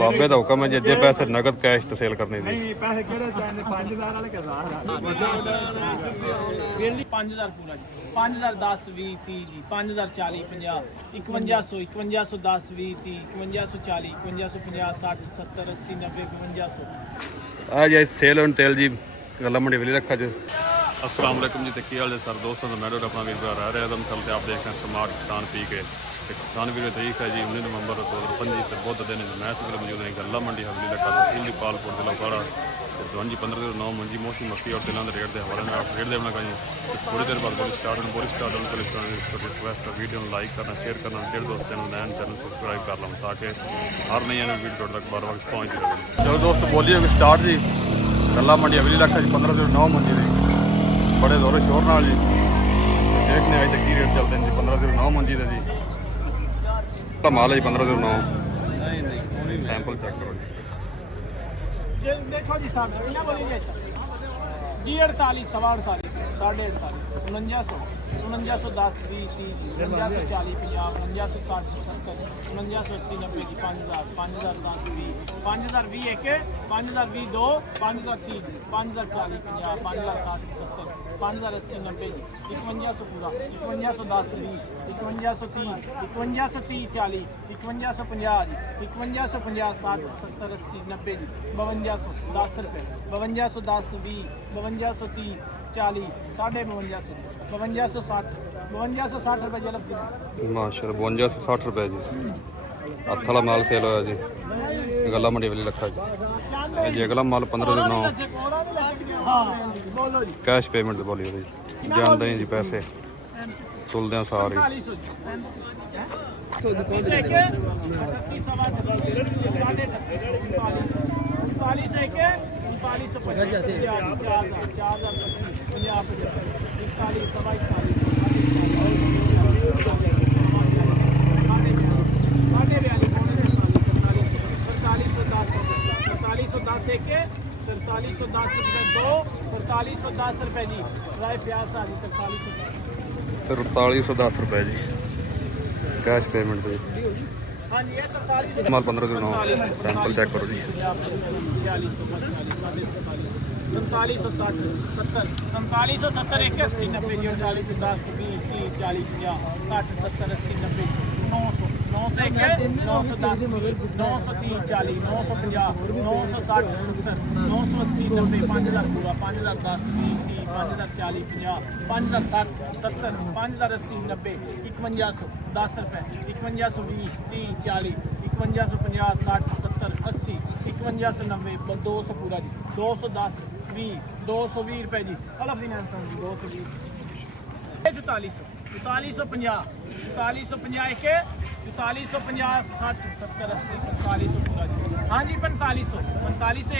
बाबे का हुक्म है जे पैसे नगद कैश तो सेल करने दी। नहीं पैसे केड़े चाहते 5000 वाले के 5000 पूरा जी 5000 10 20 30 जी 5000 40 50 5100 5110 20 30 5140 5150 60 70 80 90 5200 आ जी सेल ऑन तेल जी गला मंडी वाली रखा जी। अस्सलाम वालेकुम जी, की हाल है सर दोस्तों। तो मैं अपना वीर रह रहे हैं चलते आप देख रहे हैं स्मार्ट किसान पी के किसान वीर तारीख है जी 19 नवंबर 2025 से बुध दिन मैं इस वेले मौजूद है गला मंडी हवेली इलाका तहसील पालपुर जिला उकाड़ा। तो 15 मौजी मौसमी मक्की और तिलों के रेट के हवाले में आप रेट देना जी। थोड़ी देर बाद बोली स्टार्ट रिक्वेस्ट है वीडियो लाइक करना शेयर करना डेढ़ दोस्त चैनल नया चैनल सब्सक्राइब कर लो ताकि हर नई आने वीडियो तक बार बार पहुँच रहे। चलो दोस्त बोलिए स्टार्ट जी गला मंडी हवेली इलाका जी 1509 मंजी दी बड़े जोर शोर नाल जी देखने आज तक की रेट चलते हैं जी 1509 मंजी का जी माल है जी 1509 सैंपल चेक करो ये देखो जी साहब कितना बोली जी 48 सवा 48 साढ़े 48 4900 4910 20 30 4940 50 4960 70 4980 90 5000 5010 20 5020 एक 5020 दो 5030 5040 50 5060 70 5080 90 5100 पूरा 5110 20 5130 5130 40 5150 5150 60 70 80 90 5200 10 रुपये 5210 20 5230 40 साढ़े 5200 5260 5260 रुपये जलप माशाल्लाह 5260 रुपये जी हथ वाला माल सेल होया जी गला मंडी वाली रखा जी। जी अगला माल 1509 कैश पेमेंट बोलिए जी जानते हैं जी पैसे तुलते हैं सारे रुपए जी प्याज आ जी 4310 रुपये जी कैश पेमेंट जी। हाँ जी माल 1509 सैंपल चेक करो जी 4760 70 4770 81 90 40 10 20 30 40 50 60 70 80 90 900 901 910 930 40 950 960 70 980 90 5000 पूरा 5010 20 30 5040 50 5060 70 5080 90 5100 10 रुपये 5120 30 40 5150 60 70 80 5190 200 पूरा जी 210 20 220 रुपये जी अलग दिन 220 4450 4450 एक 4450 60 70 80 4500 पूरा जी। हाँ जी 4500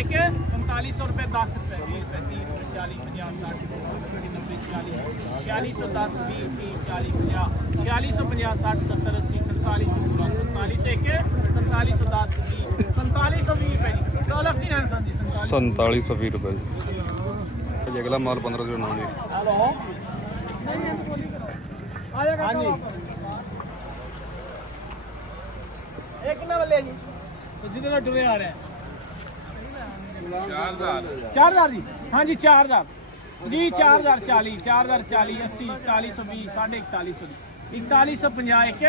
एक 4500 रुपये 10 रुपये 20 रुपये 30 रुपये 40 50 60 90 40 4610 20 30 40 50 4650 60 70 80 4700 पूरा 47 एक 4710 20 4720 रुपये जी अलग दिन 4720 रुपये जी अगला माल 1509 जी। हेलो हाँ जी एक कितना वाले जी जितने डुरे आ रहे हैं 4000 जी। हाँ जी 4000 जी 4040 4040 80 4120 4150 जी 4150 एक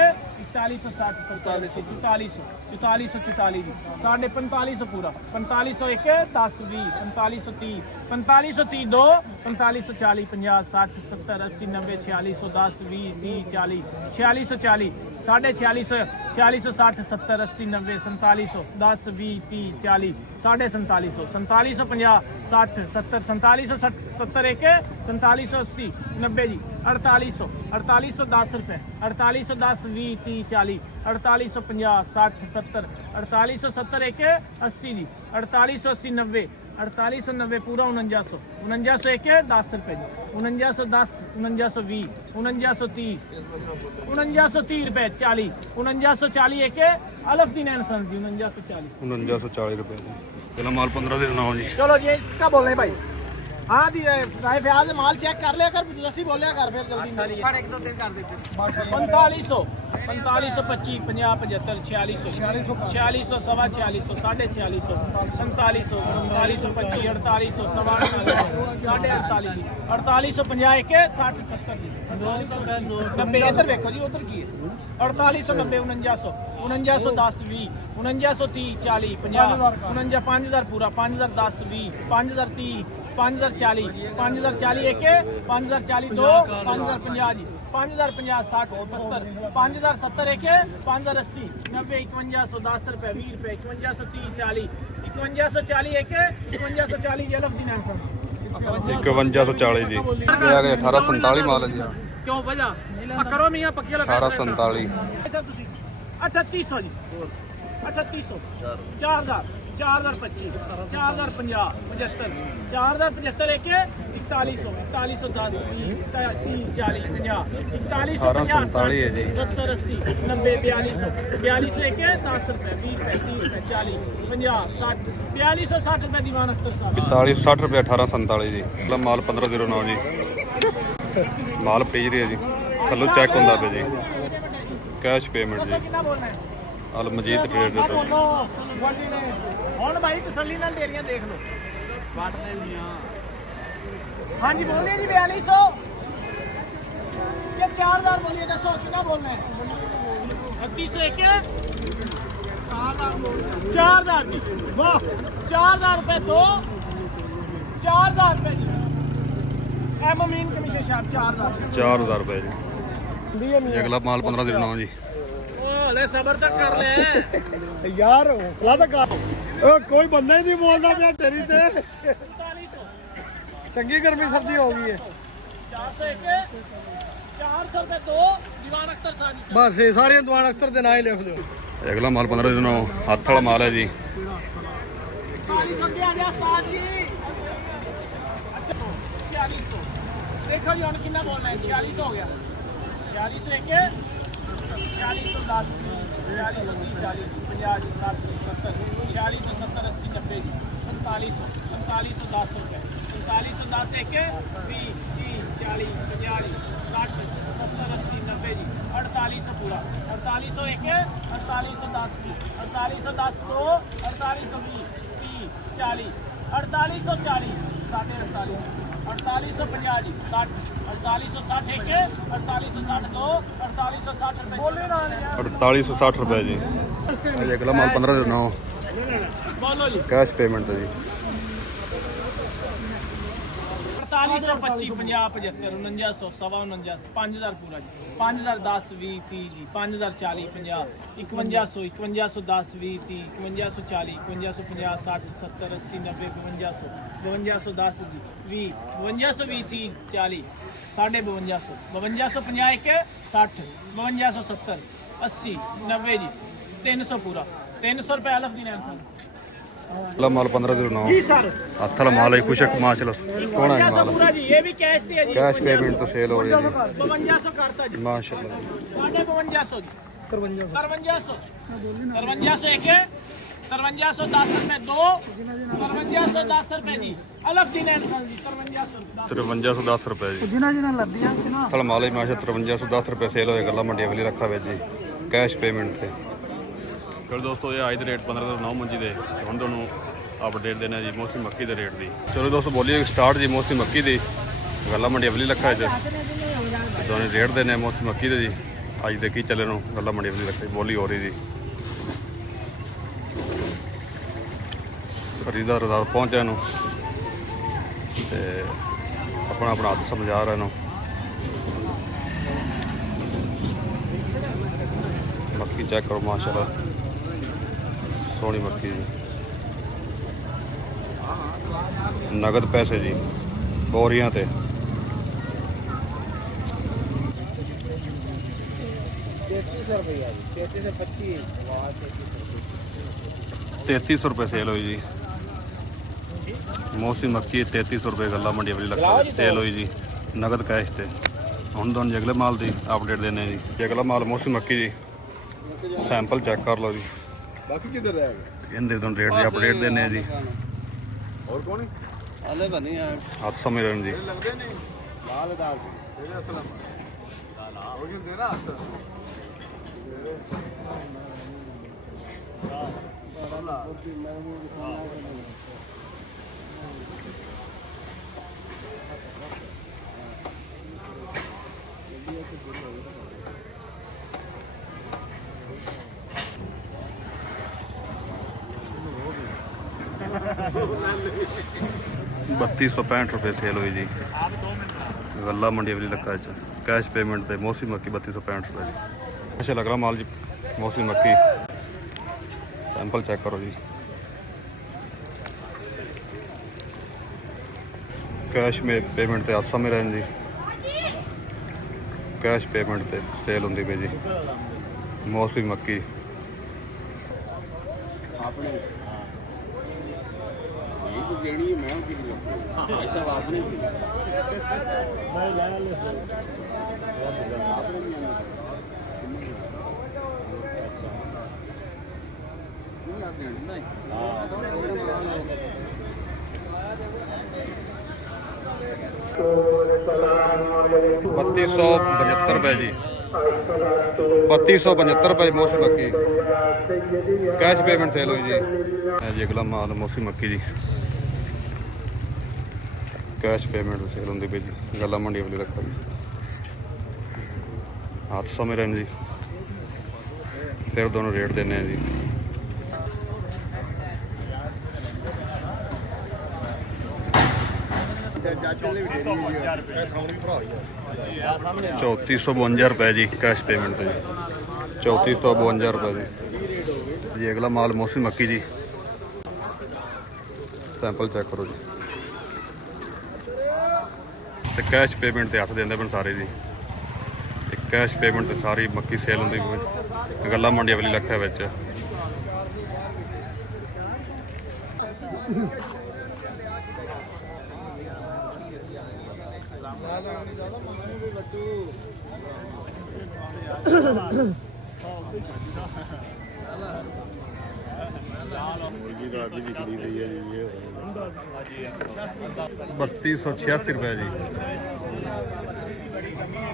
4160 4400 4440 जी 4500 पूरा 4500 एक 10 20 4530 4530 दो 4540 50 60 70 80 90 4610 20 30 40 4640 4650 4660 70 80 90 4700 10 20 30 40 4750 4750 60 70 4770 एक 4780 90 जी 4800 10 रुपये 4810 20 30 40 4850 60 70 4870 एक 80 जी 4880 90 4890 पूरा 4900 4900 एक 10 रुपये जी 4910 4920 4930 4930 रुपये 40 4940 एक अलफ दी नैनसन जी 4940 रुपये चलो माल 1509 जी। चलो जी इसका बोल रहे भाई हाँ दी राय प्याज माल चेक कर लिया कर दसी बोलिया कर फिर जल्दी 4500 4525 50 75 4600 4600 सवा 4600 साढ़े 4600 4700 4725 4800 सवा 4800 साढ़े 48 4850 एक 60 70 90 इधर देखो जी उधर की है 4890 4900 4910 20 4930 40 50 49 5000 पूरा 5010 20 5030 5040 5040 एक 5040 दो 5050 जी 5050 60 70 5070 एक 5080 90 5110 रुपए 20 रुपए 5130 40 5140 एक 5140 ये लफ्ज़ नाम सर 5140 जी ये आ गया 1847 माल है जी क्यों वजह करो मियां पक्की लगा 1847 3800 जी 3800 4000 4025 4050 75 4075 एक 4100 4110 20 30 40 50 4150 है जी 70 80 90 4200 4200 एक 10 रुपए 20 रुपए 30 रुपए 40 50 60 4260 रुपए दीवान अख्तर साहब 4560 रुपये 1847 जी मतलब माल 1509 जी माल पेज ਰਿਹਾ ਜੀ ਥੱਲੋਂ ਚੈੱਕ ਹੁੰਦਾ ਪਿਆ ਜੀ ਕੈਸ਼ ਪੇਮੈਂਟ ਜੀ कितना बोलना है ਅਲ ਮਜੀਦ ਟ੍ਰੇਡ ਦੇ ਤੋਂ ਹੁਣ ਭਾਈ ਤਸੱਲੀ ਨਾਲ ਢੇਰੀਆਂ ਦੇਖ ਲਓ ਵਾਟ ਲੈਣੀਆਂ ਹਾਂਜੀ ਬੋਲੀਏ ਜੀ 4200 ਕਿ 4000 ਬੋਲੀਏ ਦੱਸੋ ਕਿੰਨਾ ਬੋਲਣਾ ਹੈ 3600 ਇੱਕ 4000 ਜੀ ਵਾਹ 4000 ਰੁਪਏ ਦੋ 4000 ਰੁਪਏ ਜੀ ਐ ਮਮੀਨ ਕਮਿਸ਼ਨ ਸ਼ਾਪ 4000 ਰੁਪਏ ਜੀ ਅਗਲਾ ਮਾਲ 1509 ਜੀ ਹਲੇ ਸਬਰ ਤੱਕ ਕਰ ਲੈ ਯਾਰ ਹੌਸਲਾ ਤਾਂ ਕਰ ਓ ਕੋਈ ਬੰਦਾ ਹੀ ਨਹੀਂ ਬੋਲਦਾ ਪਿਆ ਤੇਰੀ ਤੇ 4500 ਚੰਗੀ ਗਰਮੀ ਸਰਦੀ ਹੋ ਗਈ ਹੈ 401 400 ਰੁਪਏ ਦੋ ਦੀਵਾਨ ਅਖਤਰ ਸਾਨੀ ਬਸ ਇਹ ਸਾਰੀਆਂ ਦੁਆਨ ਅਖਤਰ ਦੇ ਨਾਂ ਹੀ ਲਿਖ ਦਿਓ ਅਗਲਾ ਮਾਲ 1509 ਹੱਥ ਵਾਲਾ ਮਾਲ ਹੈ ਜੀ 4000 ਦੇ ਆ ਸਾਜ ਜੀ ਅੱਛਾ 4600 ਦੇਖੋ ਜੀ ਹੁਣ ਕਿੰਨਾ ਬੋਲਣਾ ਹੈ 4600 ਹੋ ਗਿਆ 4600 ਇੱਕ 4610 4630 40 50 60 70 4670 80 90 जी 4500 4510 रुपए 4510 एक 20 30 40 50 60 70 80 90 जी 4800 पूरा 4800 एक 4810 4810 दो 4820 30 40 4840 साढ़े 4850 जी 60 4860 एक 4860 दो 4860 रुपए बोले ना 4860 रुपये ਜੀ ਇਹ ਅਗਲਾ ਮਾਲ 1509 बोलो जी ਕੈਸ਼ ਪੇਮੈਂਟ ਹੈ ਜੀ 4825 50 75 4900 सवा 49 5000 पूरा जी 5010 20 30 जी 5040 50 5100 5110 20 30 5140 5150 60 70 80 90 5200 5210 जी 20 5220 30 40 साढ़े 5200 5250 एक 60 5270 80 90 जी 300 पूरा 300 रुपए अलग दी नाम ਅਗਲਾ ਮਾਲ 1509 जी सर ਹੱਥ ਵਾਲਾ ਮਾਲ ਹੈ ਖੁਸ਼ਕ ਮਾਸ਼ਾਅੱਲਾ ਸੋਹਣਾ ਹੈ ਮਾਲ पूरा जी ये भी कैश थी जी ਕੈਸ਼ ਪੇਮੈਂਟ ਤੋਂ ਸੇਲ ਹੋ ਰਹੀ ਹੈ 5200 करता जी ਮਾਸ਼ਾਅੱਲਾ साढ़े 5200 जी 5300 एक 5310 रुपए दो 5310 रुपए जी अलग दिन जी 5310 ਰੁਪਏ ਜੀ ਜਿਨ੍ਹਾਂ ਜਿਨ੍ਹਾਂ ਲੱਦੀਆਂ ਸੀ ਨਾ ਥਲ ਮਾਲ ਹੀ ਮਾਸ਼ਾ 5310 ਰੁਪਏ ਸੇਲ ਹੋਏ ਗੱਲਾਂ ਮੰਡੀ ਵਾਲੀ ਰੱਖਾ ਵਿੱਚ ਜੀ ਕੈਸ਼ ਪੇਮੈਂਟ ਤੇ ਚਲੋ ਦੋਸਤੋ ਇਹ ਅੱਜ ਦੇ ਰੇਟ 1509 ਮੰਜੀ ਦੇ ਹੁਣ ਤੁਹਾਨੂੰ ਅਪਡੇਟ ਦੇਣਾ ਜੀ ਮੌਸਮੀ ਮੱਕੀ ਦੇ ਰੇਟ ਦੀ ਚਲੋ ਦੋਸਤੋ ਬੋਲੀਏ ਸਟਾਰਟ ਜੀ ਮੌਸਮੀ ਮੱਕੀ ਦੀ ਗੱਲਾਂ ਮੰਡੀ ਵਾਲੀ ਰੱਖਾ ਜੀ ਦੋਨੇ ਰੇਟ ਦੇਣੇ ਮੌਸਮੀ ਮੱਕੀ ਦੇ ਜੀ ਅੱਜ ਦੇ ਕੀ ਚੱਲੇ ਨੂੰ ਗੱਲਾਂ ਮੰਡੀ ਵਾਲੀ ਰੱਖੀ ਬੋਲੀ ਹੋ ਰਹੀ ਜੀ ਖਰੀਦਦਾਰ ਦਾ ਪਹੁੰਚਿਆ ਨੂੰ ਤੇ ਆਪਣਾ ਆਪਣਾ ਹੱਥ ਸਮਝਾ ਰਿਹਾ ਨੂੰ ਮੱਕੀ ਚੈੱਕ ਕਰੋ ਮਾਸ਼ਾਅੱਲਾ ਸੋਹਣੀ ਮੱਕੀ ਜੀ ਨਗਦ ਪੈਸੇ ਜੀ ਬੋਰੀਆਂ ਤੇ ₹3300 ਰੁਪਏ ਸੇਲ ਹੋਈ ਜੀ ਮੌਸਮੀ ਮੱਕੀ 3300 ਰੁਪਏ ਗੱਲਾਂ ਮੰਡੀ ਵਾਲੀ ਲੱਗਾ ਸੇਲ ਹੋਈ ਜੀ ਨਗਦ ਕੈਸ਼ ਤੇ ਹੁਣ ਤੁਹਾਨੂੰ ਅਗਲੇ ਮਾਲ ਦੀ ਅਪਡੇਟ ਦੇਣੇ ਜੀ ਅਗਲਾ ਮਾਲ ਮੌਸਮੀ ਮੱਕੀ ਜੀ ਸੈਂਪਲ ਚੈੱਕ ਕਰ ਲਓ ਜੀ ਬਾਕੀ ਕਿੱਧਰ ਰਹਿ ਗਏ ਇਹਦੇ ਤੁਹਾਨੂੰ ਰੇਟ ਦੀ ਅਪਡੇਟ ਦੇਣੇ ਜੀ ਹੋਰ ਕੋਣ ਆਲੇ ਬਣੀ ਆ ਹੱਥ ਸਮਝ ਰਹੇ ਜੀ ਲੱਗਦੇ ਨਹੀਂ ਲਾਲ ਦਾਲ ਤੇਰੇ ਅਸਲਮ ਲਾਲ ਹੋ ਜਾਂਦੇ ਨਾ ਹੱਥ ₹3265 सेल हुई जी गला मंडी वाली लक्का च कैश पेमेंट पे मौसमी मक्की ₹3265 जी। अच्छा लग रहा माल जी मौसमी मक्की सैंपल चेक करो जी। कैश में पेमेंट पे आसा में रहन जी कैश पेमेंट पे सेल होंगी पे जी मौसमी मक्की ₹3275 जी ₹3275 मौसमी मक्की कैश पेमेंट सेल हुई जी अगला माल मौसमी मक्की जी कैश पेमेंट सेल होंगी पी जी गला मंडी वाली रखा जी 800 में रहन जी फिर दोनों रेट देने हैं जी। ₹3452 जी कैश पेमेंट पे जी ₹3452 जी अगला माल मौसमी मक्की जी सैंपल चेक करो जी तो कैश पेमेंट हथ देंगे पे सारे जी कैश पेमेंट पे सारी मक्की सेल होंगी गला मंडी वाली लखा बिच ₹3286 जी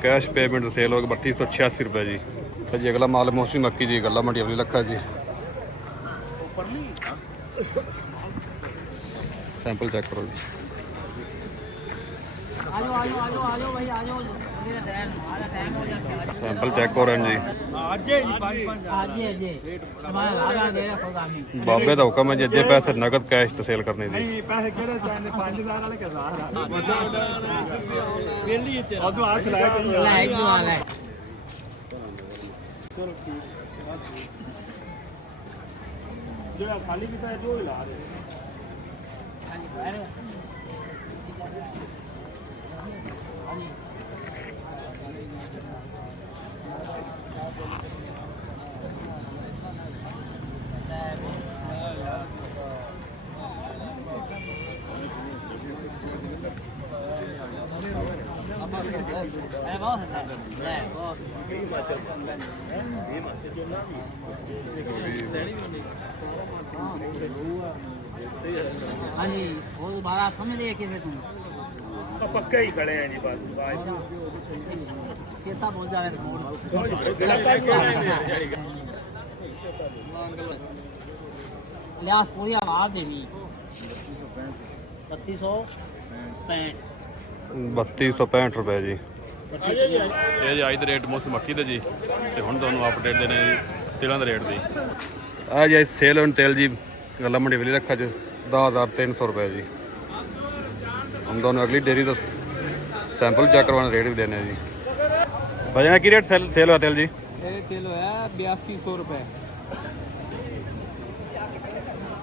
कैश पेमेंट सेल हो गई ₹3286 जी। तो जी अगला माल मौसमी मक्की जी गला मंडी वाली लखा जी सैंपल चेक करो जी सैंपल चेक हो रहे हैं जी बाबे का हुक्म है जी अजे पैसे नगद कैश तो सेल करने जी खाली भी जो ला रहे हाँ जी वो दोबारा समझ लिया कैसे तुम पक्के ही खड़े हैं जी बात चेता बोल जाए लिहाज पूरी आवाज देनी ₹3265 जी ਇਹ ਜੀ ਅੱਜ ਦੇ ਰੇਟ ਮੌਸਮ ਮੱਕੀ ਦੇ ਜੀ ਤੇ ਹੁਣ ਤੁਹਾਨੂੰ ਅਪਡੇਟ ਦੇਣੇ ਜੀ ਤਿਲਾਂ ਦੇ ਰੇਟ ਦੀ ਆ ਜੀ ਸੇਲ ਔਨ ਤੇਲ ਜੀ ਗੱਲਾ ਮੰਡੀ ਵਾਲੀ ਰੱਖਾ ਚ ₹10,300 ਜੀ हम दोनों अगली डेयरी का सैंपल चेक करवाने रेट भी देने जी। भजन की रेट सेल हुआ तेल जी तेल होया 8200 रुपए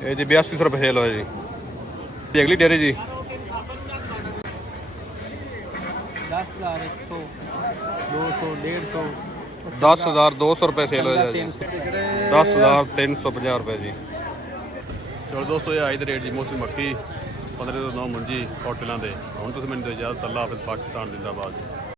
ये जी 8200 रुपये सेल हुआ जी। अगली डेयरी जी 10,100 200 150 10,200 रुपये सेल हो जाए जी 10,350 रुपये जी। चलो दोस्तों ये आज रेट जी मौसमी मक्की 15 ਤੋਂ 9 ਮੰਜੀ ਹੋਟਲਾਂ ਦੇ ਹੁਣ ਤੁਸੀਂ ਮੈਨੂੰ ਇਜਾਜ਼ਤ ਅੱਲਾ ਹਾਫਿਜ਼ ਪਾਕਿਸਤਾਨ ਜ਼ਿੰਦਾਬਾਦ।